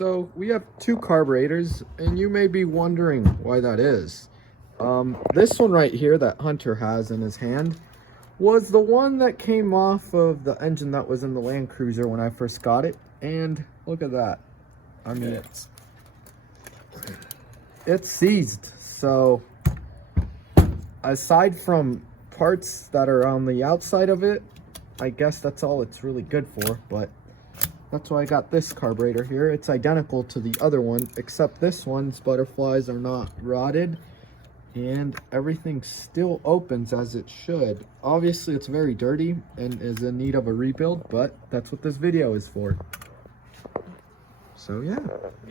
so we have two carburetors, and you may be wondering why that is. This one right here that Hunter has in his hand was the one that came off of the engine that was in the Land Cruiser when I first got it. And look at that. I mean, it's seized. So aside from parts that are on the outside of it, I guess that's all it's really good for. But that's why I got this carburetor here. It's identical to the other one, except this one's butterflies are not rotted and everything still opens as it should. Obviously it's very dirty and is in need of a rebuild, but that's what this video is for. So yeah,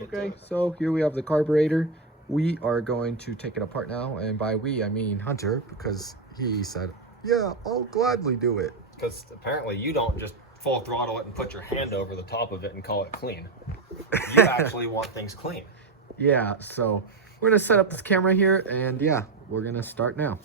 okay, so here we have the carburetor. We are going to take it apart now, and by we I mean Hunter, because he said, yeah, I'll gladly do it. Because apparently you don't just full throttle it and put your hand over the top of it and call it clean. You actually want things clean. Yeah, so we're gonna set up this camera here, and yeah, we're gonna start now.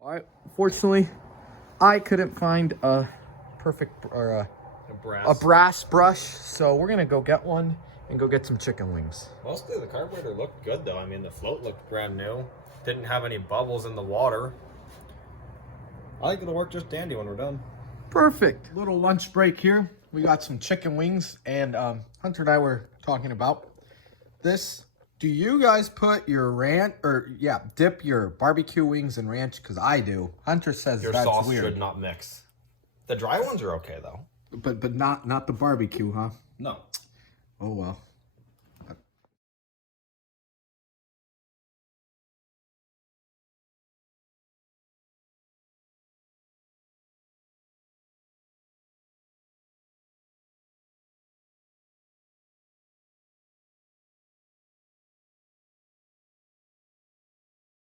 All right, fortunately, I couldn't find a perfect or a brass brush, so we're gonna go get one and go get some chicken wings. Mostly the carburetor looked good though. I mean, the float looked brand new. Didn't have any bubbles in the water. I think it'll work just dandy when we're done. Perfect. Little lunch break here. We got some chicken wings, and Hunter and I were talking about this. Do you guys put your dip your barbecue wings in ranch? Because I do. Hunter says your that's sauce weird. should not mix. The dry ones are okay though. But not the barbecue, huh? No. Oh well.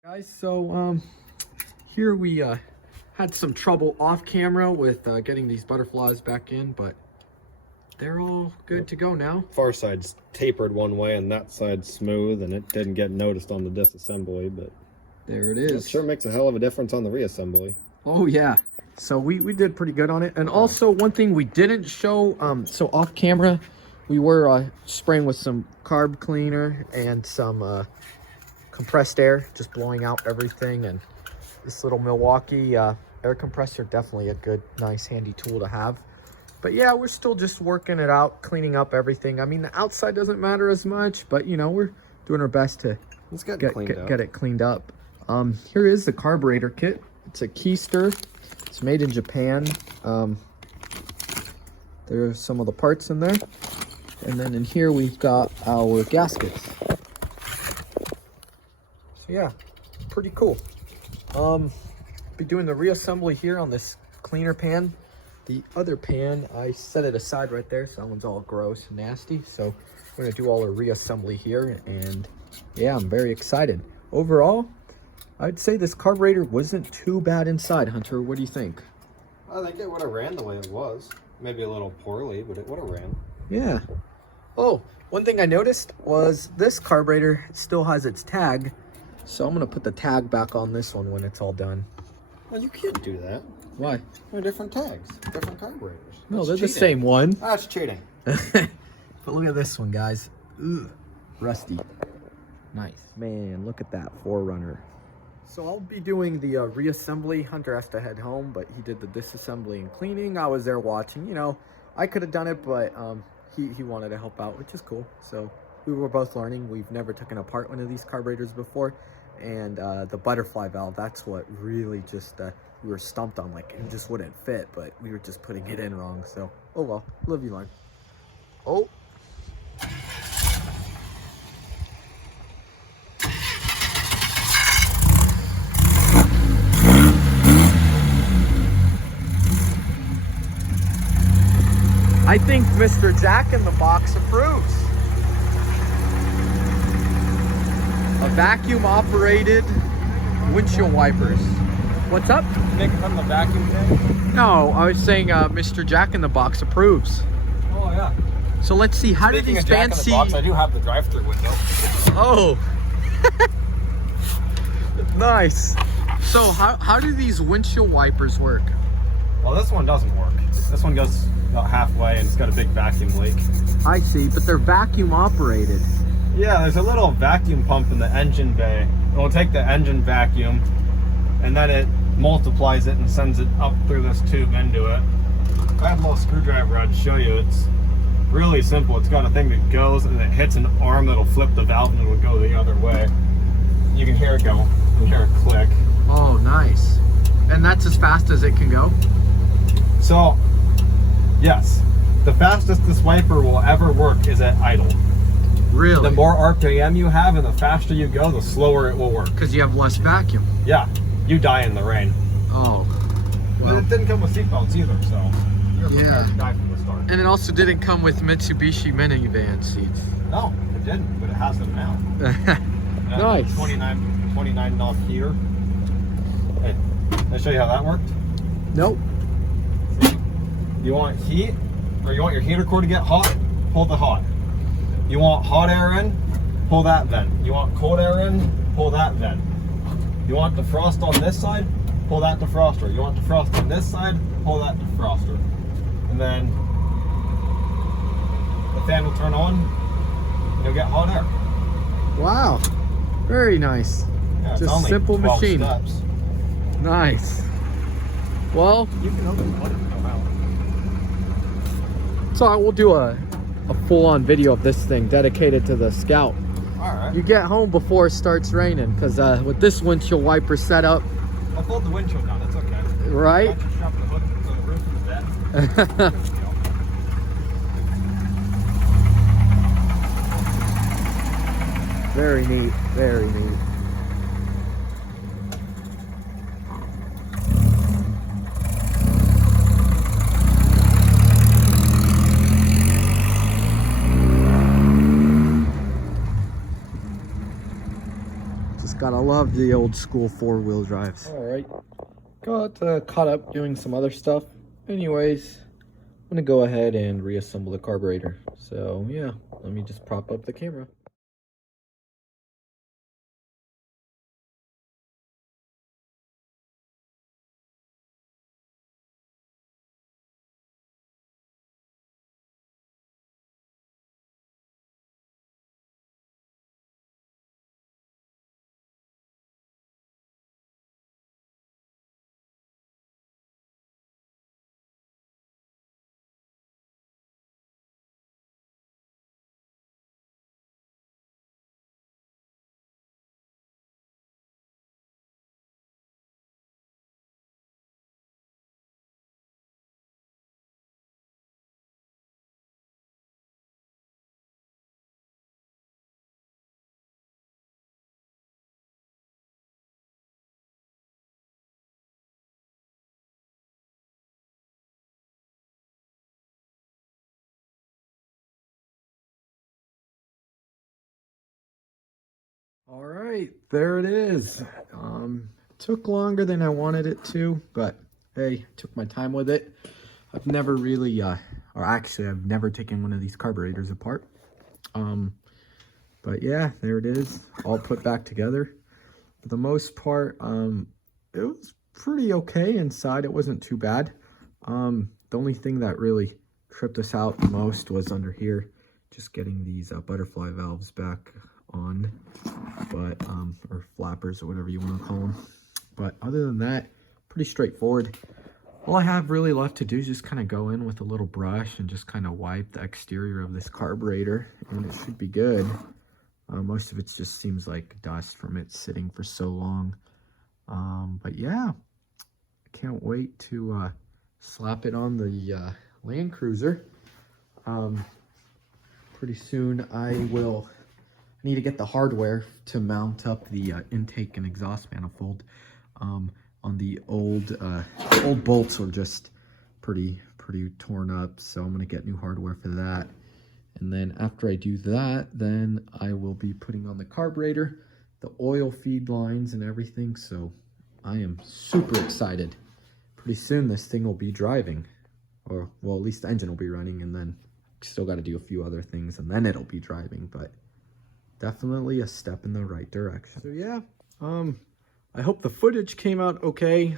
Guys, so here we had some trouble off camera with getting these butterflies back in, but they're all good to go now. Far side's tapered one way and that side's smooth, and it didn't get noticed on the disassembly, but there it is. It sure makes a hell of a difference on the reassembly. Oh yeah, so we did pretty good on it. And also one thing we didn't show, so off camera we were spraying with some carb cleaner and some compressed air, just blowing out everything. And this little Milwaukee air compressor, definitely a good, nice, handy tool to have. But yeah, we're still just working it out, cleaning up everything. I mean, the outside doesn't matter as much, but you know, we're doing our best to get it cleaned up. Here is the carburetor kit. It's a keister. It's made in Japan. There's some of the parts in there. And then in here we've got our gaskets. So yeah, pretty cool. Be doing the reassembly here on this cleaner pan. The other pan, I set it aside right there, so that one's all gross and nasty. So we're gonna do all our reassembly here, and yeah, I'm very excited. Overall, I'd say this carburetor wasn't too bad inside. Hunter, what do you think? I think it would have ran the way it was. Maybe a little poorly, but it would have ran. Yeah. Oh, one thing I noticed was this carburetor still has its tag, so I'm gonna put the tag back on this one when it's all done. Well, you can't do that. Why? They're different tags, different carburetors. No, they're the same one. That's cheating. But look at this one, guys. Ugh, rusty. Nice. Man, look at that 4Runner. So I'll be doing the reassembly. Hunter has to head home, but he did the disassembly and cleaning. I was there watching. You know, I could have done it, but he wanted to help out, which is cool. So we were both learning. We've never taken apart one of these carburetors before. And the butterfly valve, that's what really just we were stumped on. Like, it just wouldn't fit, but we were just putting it in wrong. So, oh well, live you learn. Oh. I think Mr. Jack in the Box approves. A vacuum operated windshield wipers. What's up? Make it from the vacuum tank? No, I was saying Mr. Jack in the Box approves. Oh yeah. So let's see, how Speaking do these of Jack in the fancy... Box, I do have the drive-through window. Oh. Nice. So how do these windshield wipers work? Well, this one doesn't work. This one goes about halfway and it's got a big vacuum leak. I see, but they're vacuum operated. Yeah, there's a little vacuum pump in the engine bay. It'll take the engine vacuum and then it multiplies it and sends it up through this tube into it. I have a little screwdriver I'd show you. It's really simple. It's got a thing that goes and it hits an arm that'll flip the valve and it'll go the other way. You can hear it go. You can hear it click. Oh, nice. And that's as fast as it can go? So, yes, the fastest this wiper will ever work is at idle. Really? The more RPM you have and the faster you go, the slower it will work. Because you have less vacuum. Yeah, you die in the rain. Oh. But Well. it didn't come with seatbelts either, so you're prepared to die from the start. And it also didn't come with Mitsubishi minivan seats. No, it didn't, but it has them now. Nice. 29 knob heater. Hey, can I show you how that worked? Nope. You want heat, or you want your heater core to get hot, pull the hot. You want hot air in, pull that vent. You want cold air in, pull that vent. You want defrost on this side, pull that defroster. You want defrost on this side, pull that defroster. And then the fan will turn on, and you'll get hot air. Wow. Very nice. Yeah, it's Just only simple 12 machine. steps. Nice. Well, You can open the button and go out. so we'll do a full-on video of this thing dedicated to the Scout. Alright. You get home before it starts raining, because with this windshield wiper setup, I pulled the windshield down, it's okay. right? Got you strapped to the hook so the roof is dead. Very neat, very neat. Just gotta love the old school four-wheel drives. All right, got caught up doing some other stuff. Anyways, I'm gonna go ahead and reassemble the carburetor. So yeah, let me just prop up the camera. All right, there it is. Took longer than I wanted it to, but hey, took my time with it. I've never really, or actually I've never taken one of these carburetors apart. But yeah, there it is, all put back together. For the most part, it was pretty okay inside. It wasn't too bad. The only thing that really tripped us out the most was under here, just getting these butterfly valves back on, but or flappers or whatever you want to call them. But other than that, pretty straightforward. All I have really left to do is just kind of go in with a little brush and just kind of wipe the exterior of this carburetor, and it should be good. Most of it just seems like dust from it sitting for so long. But yeah, I can't wait to slap it on the Land Cruiser. Pretty soon I need to get the hardware to mount up the intake and exhaust manifold. On the old bolts are just pretty torn up, so I'm gonna get new hardware for that. And then after I do that, then I will be putting on the carburetor. the oil feed lines and everything. So I am super excited. Pretty soon this thing will be driving, or well, at least the engine will be running, and then still got to do a few other things and then it'll be driving, but definitely a step in the right direction. So yeah, I hope the footage came out okay.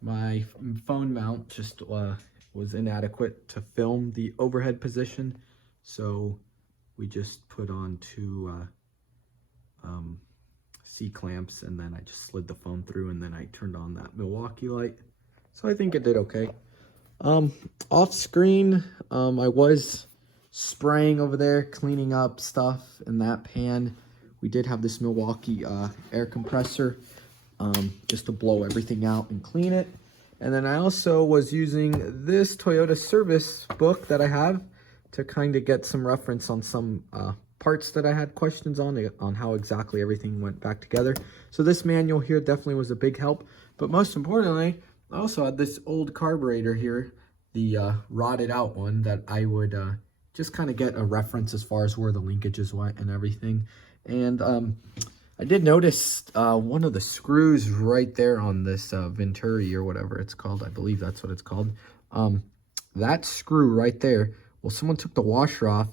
My phone mount just was inadequate to film the overhead position, so we just put on two C-clamps, and then I just slid the phone through, and then I turned on that Milwaukee light. So I think it did okay. Off screen, I was spraying over there, cleaning up stuff in that pan. We did have this Milwaukee air compressor just to blow everything out and clean it. And then I also was using this Toyota service book that I have to kind of get some reference on some parts that I had questions on how exactly everything went back together. So this manual here definitely was a big help. But most importantly, I also had this old carburetor here, the rotted out one, that I would just kind of get a reference as far as where the linkages went and everything. And I did notice one of the screws right there on this Venturi or whatever it's called. I believe that's what it's called. That screw right there, well, someone took the washer off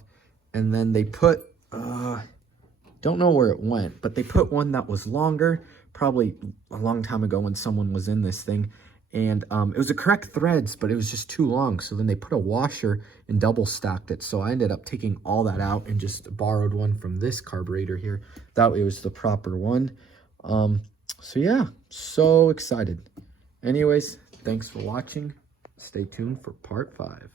and then they put, don't know where it went, but they put one that was longer, probably a long time ago when someone was in this thing. And it was the correct threads, but it was just too long. So then they put a washer and double stacked it. So I ended up taking all that out and just borrowed one from this carburetor here. That way it was the proper one. So yeah, so excited. Anyways, thanks for watching. Stay tuned for part 5.